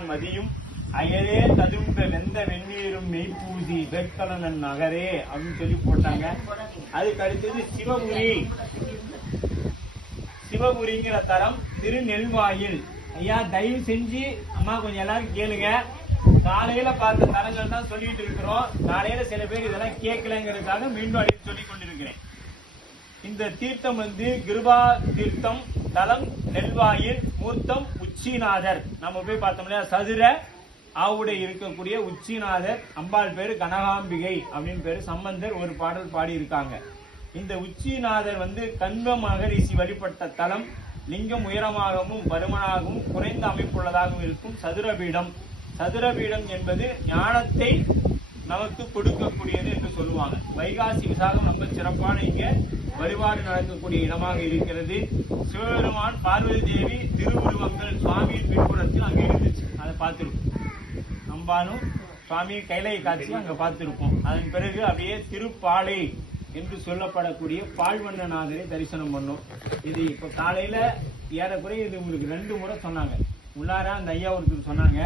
செம்மான் மதியும் அயலே ததும்ப வெந்த வெந்நீரும் மெய்ப்பூசி வெற்கலனன் நகரே அப்படின்னு சொல்லி போட்டாங்க. அதுக்கு அடுத்தது சிவபுரி. சிவபுரிங்கிற தரம் திருநெல்வாயில். ஐயா தயவு செஞ்சு அம்மா கொஞ்சம் எல்லாரும் கேளுங்க. காலையில பார்த்த தரங்கள் தான் சொல்லிட்டு இருக்கிறோம். காலையில சில பேர் இதெல்லாம் கேட்கலங்கிறதுக்காக மீண்டும் அடித்து சொல்லி கொண்டிருக்கிறேன். இந்த தீர்த்தம் வந்து கிருபா தீர்த்தம் தலம் நெல்வாயில் மூர்த்தம் உச்சிநாதர். நம்ம போய் பார்த்தோம் இல்லையா? சதுர ஆவுடை இருக்கக்கூடிய உச்சிநாதர் அம்பாள் பேரு கனகாம்பிகை அப்படின்னு பேரு சம்பந்தர் ஒரு பாடல் பாடி இருக்காங்க இந்த உச்சிநாதர் வந்து கண்வ மகரிஷி வழிபட்ட தலம் லிங்கம் உயரமாகவும் பருமனாகவும் குறைந்த அமைப்புள்ளதாகவும் இருக்கும் சதுரபீடம். சதுரபீடம் என்பது ஞானத்தை நமக்கு கொடுக்கக்கூடியது என்று சொல்லுவாங்க. வைகாசி விசாகம் ரொம்ப சிறப்பான இங்கே வழிபாடு நடக்கக்கூடிய இடமாக இருக்கிறது. சிவபெருமான் பார்வதி தேவி திருவுருவங்கள் சுவாமியின் பின்புறத்தில் அங்கே இருந்துச்சு. அதை பார்த்துருக்கோம் அம்பானும் சுவாமி கைலை காட்சி அங்கே பார்த்துருப்போம். அதன் பிறகு அப்படியே திருப்பாலை என்று சொல்லப்படக்கூடிய பால்வண்ணநாதரை தரிசனம் பண்ணோம். இது இப்போ காலையில் ஏறக்குறைய இது உங்களுக்கு ரெண்டு முறை சொன்னாங்க. உள்ளார அந்த ஐயா ஒருத்தர் சொன்னாங்க.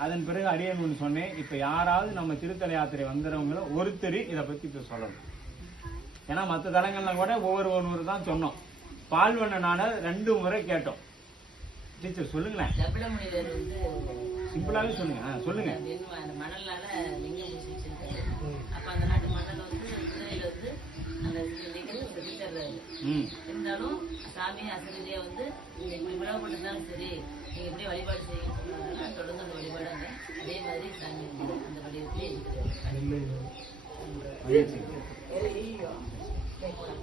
அதன் பிறகு அடியன் ஒன்று சொன்னேன். இப்ப யாராவது நம்ம திருத்தல யாத்திரை வந்துறவங்கள ஒருத்தர் இதை பத்தி இப்ப சொல்லணும். ஏன்னா மற்ற தலங்கள்லாம் கூட ஒவ்வொரு ஒவ்வொரு தான் சொன்னோம். பால்வண்ணனான ரெண்டு முறை கேட்டோம். டீச்சர் சொல்லுங்களேன். சிம்பிளாவே சொல்லுங்க. சொல்லுங்க. வச்சிருக்காரு. அப்ப அந்த நாட்டு மணல் வந்து குதிரையில வந்து அந்த லிங்கம் செதுக்கிறாரு. ம். இருந்தாலும் சாமி அசரதியா வந்து நீங்க இப்படி விழாப்பட்டிருந்தாலும் சரி நீங்க இப்படி வழிபாடு செய்யுங்க சொன்னாங்கன்னா தொடர்ந்து அந்த வழிபாடாங்க அதே மாதிரி சாமி வந்து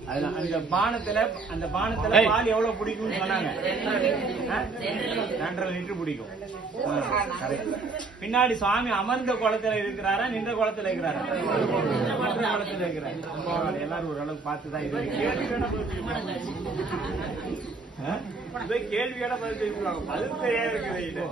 அந்த பானத்துல அந்த பானத்துல பால் எவ்வளவு பிடிக்கும்னு சொன்னாங்க? ரெண்டரை லிட்டர் பிடிக்கும். பின்னாடி சுவாமி அமர்ந்த குளத்துல இருக்கிறாரா நின்ற குளத்துல இருக்கிறாரா? நின்ற குளத்துல இருக்கிறாரு. எல்லாரும் ஓரளவுக்கு பார்த்துதான் இது இதோ பதில். பதில் தெரியாது இருக்குது இது.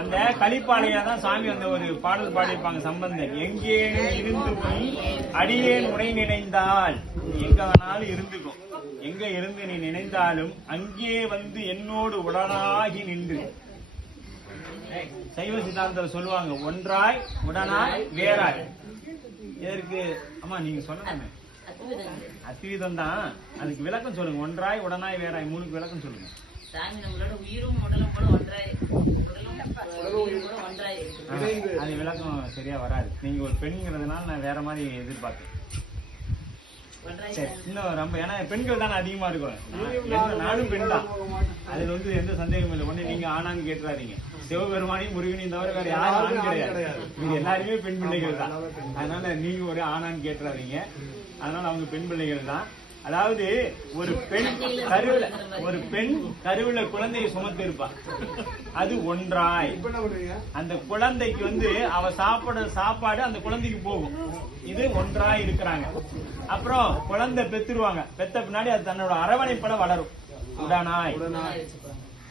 அந்த கலிப்பாளையா தான் சாமி அந்த ஒரு பாடல் பாடியிருப்பாங்க சம்பந்தன். எங்கேனும் இருந்து போய் அடியேன் உனை நினைந்தால் எங்க வேணாலும் இருந்துக்கும் எங்க இருந்து நீ நினைந்தாலும் அங்கே வந்து என்னோடு உடனாகி நின்று. சைவ சித்தாந்தத்தில் சொல்லுவாங்க ஒன்றாய் உடனாய் வேறாய். இதற்கு அம்மா நீங்க அற்புதம் அத்வீதம் தான். அதுக்கு விளக்கம் சொல்லுங்க. ஒன்றாய் உடனாய் வேறாய். மூணுக்கு விளக்கம் சொல்லுங்க. சாமி நம்மளோட உயிரும் உடலும் கூட ஒன்றாய் அது விளக்கம் சரியா வராது. நீங்க ஒரு பெண்ங்கிறதுனால நான் வேற மாதிரி எதிர்பார்த்தேன் இன்னும் ரொம்ப ஏன்னா பெண்கள் தானே அதிகமா இருக்கும். நான் நானும் பெண் தான் அதுல வந்து எந்த சந்தேகமும் இல்லை. ஒண்ணு நீங்க ஆணான்னு கேட்டுறாதீங்க. சிவபெருமானையும் முருகனையும் தவிர வேற யாரும் ஆண் கிடையாது. நீங்க எல்லாருமே பெண் பிள்ளைகள் தான். அதனால நீங்க ஒரு ஆணான்னு கேட்டுறாதீங்க. அதனால அவங்க பெண் பிள்ளைகள் தான். அதாவது ஒரு பெண் கருவில ஒரு பெண் கருவில குழந்தையை சுமந்து இருப்பா அது ஒன்றாய். அந்த குழந்தைக்கு வந்து அவ சாப்பிட சாப்பாடு அந்த குழந்தைக்கு போகும். இது ஒன்றாய் இருக்கிறாங்க. அப்புறம் குழந்தை பெத்துருவாங்க பெத்த பின்னாடி அது தன்னோட அரவணைப்பட வளரும். உடனாய்.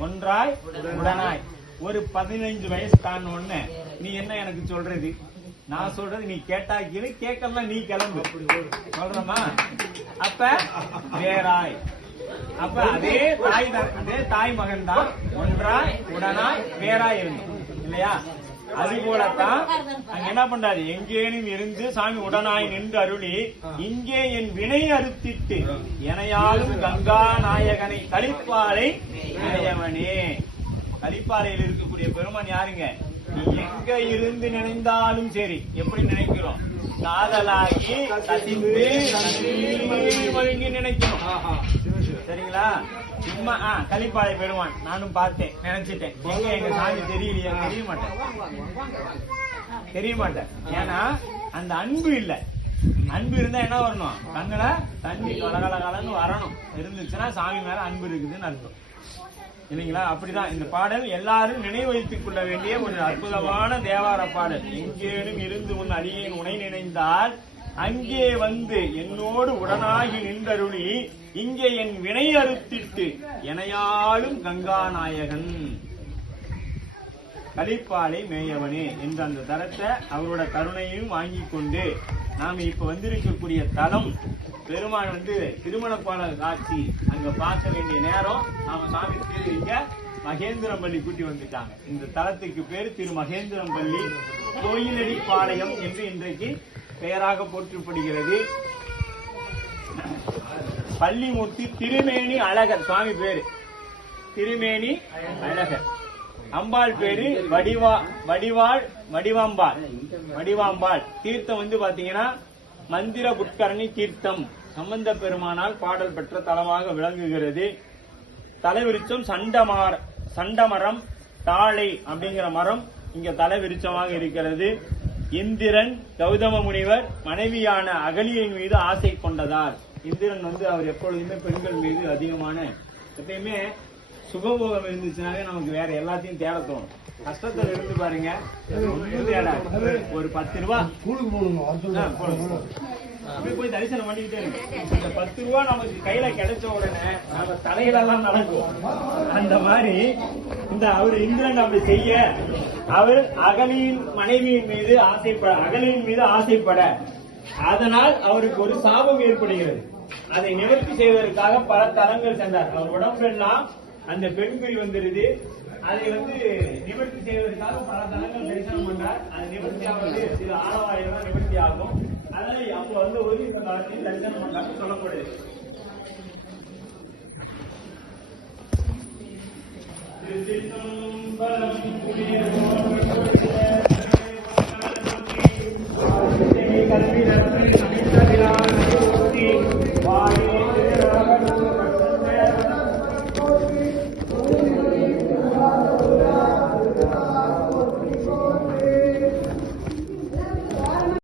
ஒன்றாய் உடனாய். ஒரு பதினைஞ்சு வயசு தான் ஒண்ணு நீ என்ன எனக்கு சொல்றது? நான் சொல்றது நீ கேட்டா கேட்கலாம் நீ கிளம்பு. சொல்றமா அப்ப வேறாய். அப்ப அதே தாய் தான் அதே தாய் மகன் தான் ஒன்றாய் உடனாய் வேறாய் இருந்தோம் இல்லையா? அது போலத்தான் அங்க என்ன பண்றாரு? எங்கேனும் இருந்து சாமி உடனாய் நின்று அருளி இங்கே என் வினை அறுத்திட்டு எனையாலும் கங்கா நாயகனை கழிப்பாறை இளையவனே கலிப்பாறையில் இருக்கக்கூடிய பெருமான் யாருங்க? எங்க இருந்து நினைந்தாலும் சரி. எப்படி நினைக்கிறோம்? காதலாகி கசிந்து வழங்கி நினைக்கிறோம். சரிங்களா? சும்மா ஆ கலிப்பாறை பெருமான் நானும் பார்த்தேன் நினைச்சிட்டேன். எங்க எங்க சாமி தெரியலையா? தெரிய மாட்டேன். தெரிய மாட்டேன். ஏன்னா அந்த அன்பு இல்ல. அன்பு இருந்தா என்ன வரணும்? கண்ணுல தண்ணி கலகல கலன்னு வரணும். இருந்துச்சுன்னா சாமி மேல அன்பு இருக்குதுன்னு அர்த்தம். இல்லைங்களா? அப்படிதான். இந்த பாடல் எல்லாரும் நினைவு வைத்துக் கொள்ள வேண்டிய ஒரு அற்புதமான தேவார பாடல். எங்கேனும் இருந்து உன் அடியேன் உனை நினைந்தால் அங்கே வந்து என்னோடு உடனாகி நின்றருளி இங்கே என் வினை அறுத்திட்டு எனையாளும் கங்காநாயகன் கலிப்பாலை மேயவனே என்ற அந்த தரத்தை அவரோட கருணையும் வாங்கி கொண்டு நாம இப்ப வந்திருக்கக்கூடிய தலம் பெருமாள் வந்து திருமணப்பால காட்சி அங்க பார்க்க வேண்டிய நேரம். நாம சாமி பேரு மகேந்திரம் மகேந்திரம்பள்ளி கூட்டி வந்துட்டாங்க. இந்த தலத்துக்கு பேர் திரு மகேந்திரம்பள்ளி. கோயிலடி பாளையம் என்று இன்றைக்கு பெயராக போற்றப்படுகிறது. பள்ளிமூர்த்தி திருமேனி அழகர் சுவாமி பேரு. திருமேனி அழகர். அம்பாள் பேரு வடிவா வடிவாள் வடிவாம்பாள் வடிவாம்பாள் தீர்த்தம் வந்து பாத்தீங்கன்னா மந்திர புட்கரணி தீர்த்தம். சம்பந்த பெருமானால் பாடல் பெற்ற தலமாக விளங்குகிறது. தலைவிருச்சம் சண்டமார் சண்டமரம் தாழை அப்படிங்கிற மரம் இங்க தலைவிருச்சமாக இருக்கிறது. இந்திரன் கௌதம முனிவர் மனைவியான அகலியின் மீது ஆசை கொண்டதார் இந்திரன் வந்து அவர் எப்பொழுதுமே பெண்கள் மீது அதிகமான எப்பயுமே சுகபோகம் இருந்துச்சுனாவே நமக்கு வேற எல்லாத்தையும் தேட தோணும். கஷ்டத்துல இருந்து பாருங்க. ஒரு பத்து ரூபா. ஆ, போடுங்க. அப்படியே போய் தரிசனம் பண்ணிக்கிட்டே இருக்கு இந்த பத்து ரூபா நமக்கு கையில கிடைச்ச உடனே நம்ம தலையிலெல்லாம் நடக்கும். அந்த மாதிரி இந்த அவர் இந்திரன் அப்படி செய்ய அவர் அகலியின் மனைவியின் மீது ஆசைப்பட அகலியின் மீது ஆசைப்பட. அதனால் அவருக்கு ஒரு சாபம் ஏற்படுகிறது. அதை நிவர்த்தி செய்வதற்காக பல தலங்கள் சென்றார். அவர் உடம்பெல்லாம் அந்த பெண்குறி வந்துருது. அதை வந்து நிவர்த்தி செய்வதற்காக பல தலங்கள் தரிசனம் பண்றார் அது நிவர்த்தி ஆகிறது சில ஆலவாயில் தான் நிவர்த்தி ஆகும். அதனால அப்போ வந்து ஒரு இந்த காலத்தில் தரிசனம் பண்றாங்க சொல்லப்படுது. திருச்சிற்றம்பலம் புதிய கல்வி நடத்தி அமைத்த விழா வாழி